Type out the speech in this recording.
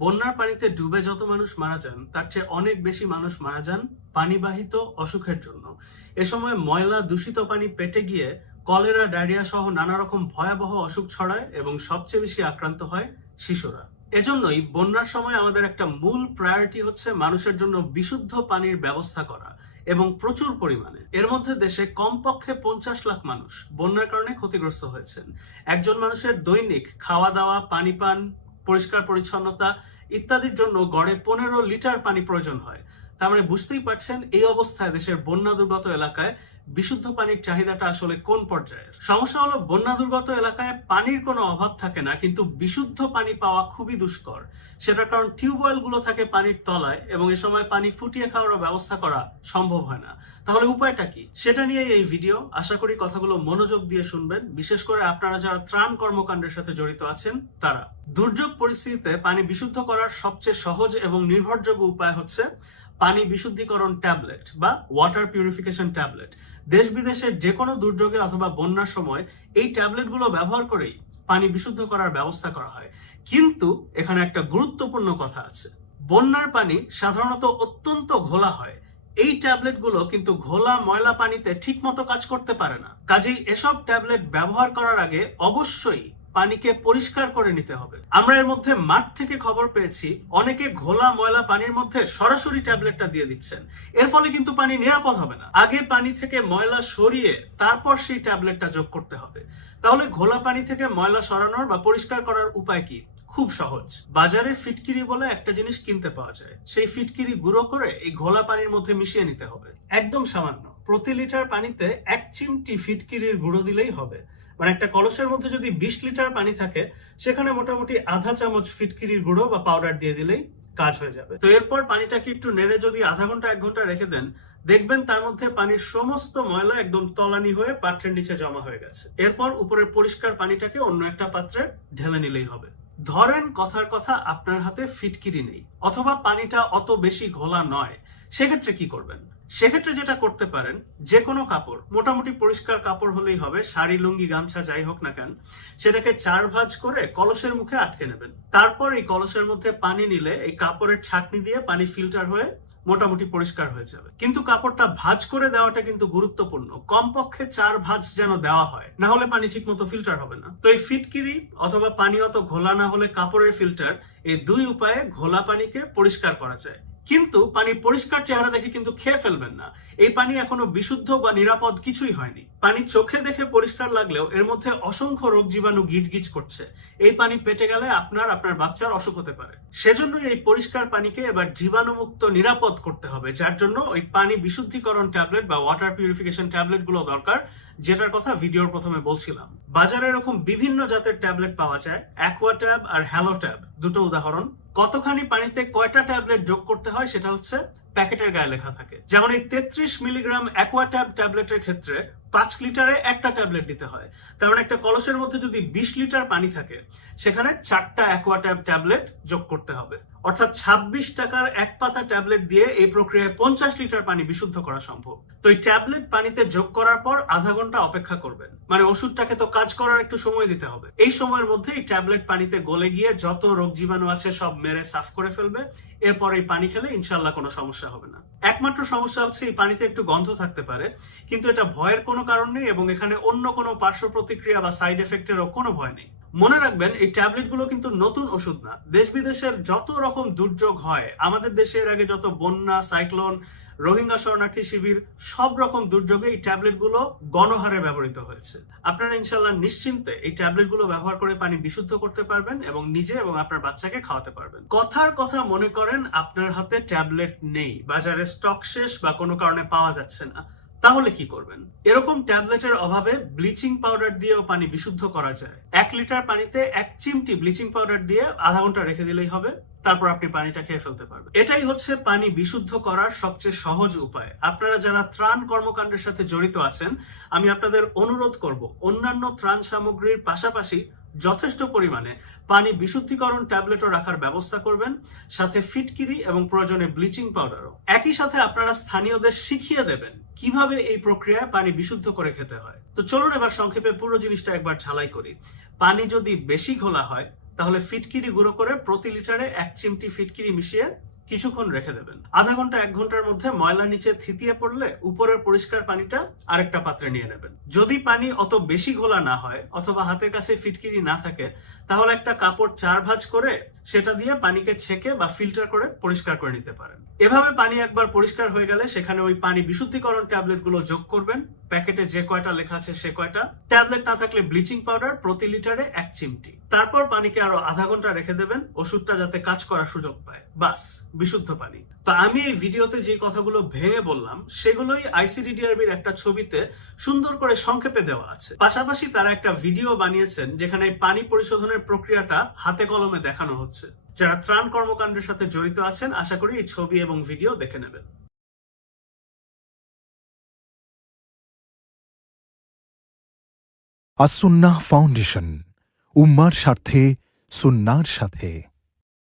বন্যার পানিতে ডুবে যত মানুষ মারা যান তার চেয়ে অনেক বেশি মানুষ মারা যান পানিবাহিত অসুখের জন্য। এ সময় ময়লা দূষিত পানি পেটে গিয়ে কলেরা, ডায়রিয়া সহ নানা রকম ভয়াবহ অসুখ ছড়ায় এবং সবচেয়ে বেশি আক্রান্ত হয় শিশুরা। এজন্যই বন্যার সময় আমাদের একটা মূল প্রায়োরিটি হচ্ছে মানুষের জন্য বিশুদ্ধ পানির ব্যবস্থা করা এবং প্রচুর পরিমাণে। এর মধ্যে দেশে কমপক্ষে 50 লাখ মানুষ বন্যার কারণে ক্ষতিগ্রস্ত হয়েছেন। একজন মানুষের দৈনিক খাওয়া দাওয়া, পানি পান, পরিষ্কার পরিচ্ছন্নতা ইত্যাদির জন্য গড়ে 15 লিটার পানি প্রয়োজন হয়। তার মানে বুঝতেই পারছেন এই অবস্থায় দেশের বন্যা দুর্গত এলাকায় বিশুদ্ধ পানির চাহিদাটা আসলে কোন পর্যায়ের। সমস্যা হলো বন্যা দুর্গত এলাকায় পানির কোনো অভাব থাকে না, কিন্তু বিশুদ্ধ পানি পাওয়া খুবই দুষ্কর। সেটার কারণ টিউবওয়েল গুলো থাকে পানির তলায় এবং এ সময় পানি ফুটিয়ে খাওয়ার ব্যবস্থা করা সম্ভব হয় না। তাহলে উপায়টা কি, সেটা নিয়ে এই ভিডিও। আশা করি কথাগুলো মনোযোগ দিয়ে শুনবেন, বিশেষ করে আপনারা যারা ত্রাণ কর্মকাণ্ডের সাথে জড়িত আছেন তারা। দুর্যোগ পরিস্থিতিতে পানি বিশুদ্ধ করার সবচেয়ে সহজ এবং নির্ভরযোগ্য উপায় হচ্ছে পানি বিশুদ্ধিকরণ ট্যাবলেট বা ওয়াটার পিউরিফিকেশন ট্যাবলেট। দেশ বিদেশের যে কোনো দুর্যোগে অথবা বন্যার সময় এই ট্যাবলেটগুলো ব্যবহার করেই পানি বিশুদ্ধ করার ব্যবস্থা করা হয়। কিন্তু এখানে একটা গুরুত্বপূর্ণ কথা আছে, বন্যার পানি সাধারণত অত্যন্ত ঘোলা হয়। এই ট্যাবলেটগুলো কিন্তু ঘোলা ময়লা পানিতে ঠিকমতো কাজ করতে পারে না। কাজেই এসব ট্যাবলেট ব্যবহার করার আগে অবশ্যই পানিকে পরিষ্কার করে নিতে হবে। আমরা এর মধ্যে মাঠ থেকে খবর পেয়েছি অনেকে ঘোলা ময়লা পানির মধ্যে সরাসরি ট্যাবলেটটা দিয়ে দিচ্ছেন। এর ফলে কিন্তু পানি নিরাপদ হবে না। আগে পানি থেকে ময়লা সরিয়ে তারপর সেই ট্যাবলেটটা যোগ করতে হবে। তাহলে ঘোলা পানি থেকে ময়লা সরানোর বা পরিষ্কার করার উপায় কি? খুব সহজ। বাজারে ফিটকিরি বলে একটা জিনিস কিনতে পাওয়া যায়। সেই ফিটকিরি গুঁড়ো করে এই ঘোলা পানির মধ্যে মিশিয়ে নিতে হবে। একদম সামান্য, প্রতি লিটার পানিতে 1 চিমটি ফিটকিরির গুঁড়ো দিলেই হবে। মানে একটা কলসের মধ্যে যদি 20 লিটার পানি থাকে সেখানে মোটামুটি আধা চামচ ফিটকিরির গুঁড়ো বা পাউডার দিয়ে দিলেই কাজ হয়ে যাবে। তো এরপর পানিটাকে একটু নেড়ে যদি আধা ঘন্টা 1 ঘন্টা রেখে দেন, দেখবেন তার মধ্যে পানির সমস্ত ময়লা একদম তলানি হয়ে পাত্রের নিচে জমা হয়ে গেছে। এরপর উপরের পরিষ্কার পানিটাকে অন্য একটা পাত্রে ঢেলে নিলেই হবে। ধরেন কথার কথা আপনার হাতে ফিটকিরি নেই অথবা পানিটা অত বেশি ঘোলা নয়, সেক্ষেত্রে কি করবেন? সেক্ষেত্রে যেটা করতে পারেন, যে কোনো কাপড়, মোটামুটি পরিষ্কার কাপড় হলেই হবে, শাড়ি, লুঙ্গি, গামছা যাই হোক না কেন, সেটাকে 4 ভাঁজ করে কলসের মুখে আটকে নেবেন। তারপর এই কলসের মধ্যে পানি নিলে এই কাপড়ের ছাঁকনি দিয়ে পানি ফিল্টার হয়ে মোটামুটি পরিষ্কার হয়ে যাবে। কিন্তু কাপড়টা ভাঁজ করে দেওয়াটা কিন্তু গুরুত্বপূর্ণ। কমপক্ষে 4 ভাঁজ যেন দেওয়া হয়, না হলে পানি ঠিক মতো ফিল্টার হবে না। তো এই ফিটকিরি অথবা পানি অত ঘোলা না হলে কাপড়ের ফিল্টার, এই 2 উপায়ে ঘোলা পানিকে পরিষ্কার করা যায়। কিন্তু পানি পরিষ্কার চেহারা দেখে কিন্তু খেয়ে ফেলবেন না। এই পানি এখনো বিশুদ্ধ বা নিরাপদ কিছুই হয়নি। পানি চোখে দেখে পরিষ্কার লাগলেও এর মধ্যে অসংখ্য রোগ জীবাণু গিজগিজ করছে। এই পানি পেটে গেলে আপনার বাচ্চার অসুখ হতে পারে। সেজন্যই এই পরিষ্কার পানিকে এবার জীবাণুমুক্ত নিরাপদ করতে হবে, যার জন্য ওই পানি বিশুদ্ধিকরণ ট্যাবলেট বা ওয়াটার পিউরিফিকেশন ট্যাবলেট গুলো দরকার, যেটার কথা ভিডিওর প্রথমে বলছিলাম। বাজারে এরকম বিভিন্ন জাতের ট্যাবলেট পাওয়া যায়। অ্যাকোয়াট্যাব আর হ্যালোট্যাব দুটো উদাহরণ। কতখানি পানিতে কয়টা ট্যাবলেট যোগ করতে হয় সেটা হচ্ছে প্যাকেটের গায়ে লেখা থাকে। যেমন এই 33 মিলিগ্রাম অ্যাকোয়াট্যাব ট্যাবলেটের ক্ষেত্রে 5 লিটারে একটা ট্যাবলেট দিতে হয়। তার মানে একটা কলসের মধ্যে যদি 20 লিটার পানি থাকে সেখানে 4টা অ্যাকোয়াট্যাব ট্যাবলেট যোগ করতে হবে। অর্থাৎ 26 টাকার 1 পাতা ট্যাবলেট দিয়ে এই প্রক্রিয়ায় 50 লিটার পানি বিশুদ্ধ করা সম্ভব। তো এই ট্যাবলেট পানিতে যোগ করার পর আধা ঘন্টা অপেক্ষা করবেন। মানে ওষুধটাকে তো কাজ করার একটু সময় দিতে হবে। এই সময়ের মধ্যে এই ট্যাবলেট পানিতে গলে গিয়ে যত রোগ জীবাণু আছে সব মেরে সাফ করে ফেলবে। এরপর এই পানি খেলে ইনশাল্লাহ কোনো সমস্যা হবে না। একমাত্র সমস্যা হচ্ছে এই পানিতে একটু গন্ধ থাকতে পারে, কিন্তু এটা ভয়ের কোনো কারণ নেই এবং এখানে অন্য কোনো পার্শ্ব প্রতিক্রিয়া বা সাইড এফেক্টেরও কোনো ভয় নেই। মনে রাখবেন, এই ট্যাবলেট গুলো কিন্তু নতুন ওষুধ না। দেশ বিদেশের যত রকম দুর্যোগ হয়, আমাদের দেশে এর আগে যত বন্যা, সাইক্লোন, রোহিঙ্গা শরণার্থী শিবির, সব রকম দুর্যোগে এই ট্যাবলেট গুলো গণহারে ব্যবহৃত হয়েছে। আপনারা ইনশাল্লাহ নিশ্চিন্তে এই ট্যাবলেট গুলো ব্যবহার করে পানি বিশুদ্ধ করতে পারবেন এবং নিজে এবং আপনার বাচ্চাকে খাওয়াতে পারবেন। কথার কথা মনে করেন আপনার হাতে ট্যাবলেট নেই, বাজারে স্টক শেষ বা কোনো কারণে পাওয়া যাচ্ছে না, তাহলে কি করবেন? এরকম ট্যাবলেটের অভাবে ব্লিচিং পাউডার দিয়েও পানি বিশুদ্ধ করা যায়। 1 লিটার পানিতে 1 চিমটি ব্লিচিং পাউডার দিয়ে আধা ঘন্টা রেখে দিলেই হবে। তারপর আপনি পানিটা খেয়ে ফেলতে পারবেন। এটাই হচ্ছে পানি বিশুদ্ধ করার সবচেয়ে সহজ উপায়। আপনারা যারা ত্রাণ কর্মকাণ্ডের সাথে জড়িত আছেন, আমি আপনাদের অনুরোধ করব অন্যান্য ত্রাণ সামগ্রীর পাশাপাশি যথেষ্ট পরিমাণে পানি বিশুদ্ধিকরণ ট্যাবলেটও রাখার ব্যবস্থা করবেন, সাথে ফিটকিরি এবং প্রয়োজনে ব্লিচিং পাউডারও। একই সাথে আপনারা স্থানীয়দের শিখিয়ে দেবেন কিভাবে এই প্রক্রিয়ায় পানি বিশুদ্ধ করে খেতে হয়। তো চলুন এবার সংক্ষেপে পুরো জিনিসটা একবার ঝালাই করি। পানি যদি বেশি ঘোলা হয় তাহলে ফিটকিরি গুঁড়ো করে প্রতি লিটারে 1 চিমটি ফিটকিরি মিশিয়ে কিছুক্ষণ রেখে দেবেন। আধা ঘন্টা 1 ঘন্টার মধ্যে ময়লা নিচে থিতিয়ে পড়লে উপরের পরিষ্কার পানিটা আরেকটা পাত্রে নিয়ে নেবেন। যদি পানি অত বেশি ঘোলা না হয় অথবা হাতের কাছে ফিটকিরি না থাকে, তাহলে একটা কাপড় 4 ভাঁজ করে সেটা দিয়ে পানিকে ছেঁকে বা ফিল্টার করে পরিষ্কার করে নিতে পারেন। এভাবে পানি একবার পরিষ্কার হয়ে গেলে সেখানে ওই পানি বিশুদ্ধিকরণ ট্যাবলেট গুলো যোগ করবেন। প্যাকেটে যে কয়টা লেখা আছে সে কয়টা। ট্যাবলেট না থাকলে ব্লিচিং পাউডার প্রতি লিটারে 1 চিমটি। তারপর পানিকে আরো আধা ঘন্টা রেখে দেবেন, ওষুধটা যাতে কাজ করার সুযোগ পায়। বাস, বিশুদ্ধ পানি। তো আমি এই ভিডিওতে যে কথাগুলো ভেঙে বললাম সেগুলোই আইসিডিডিআরবির একটা ছবিতে সুন্দর করে সংক্ষেপে দেওয়া আছে। পাশাপাশি তারা একটা ভিডিও বানিয়েছেন যেখানে পানি পরিশোধনের প্রক্রিয়াটা হাতে কলমে দেখানো হচ্ছে। যারা ত্রাণ কর্মকাণ্ডের সাথে জড়িত আছেন আশা করি এই ছবি এবং ভিডিও দেখে নেবেন। আস-সুন্নাহ ফাউন্ডেশন, উম্মার স্বার্থে সুন্নাহর সাথে।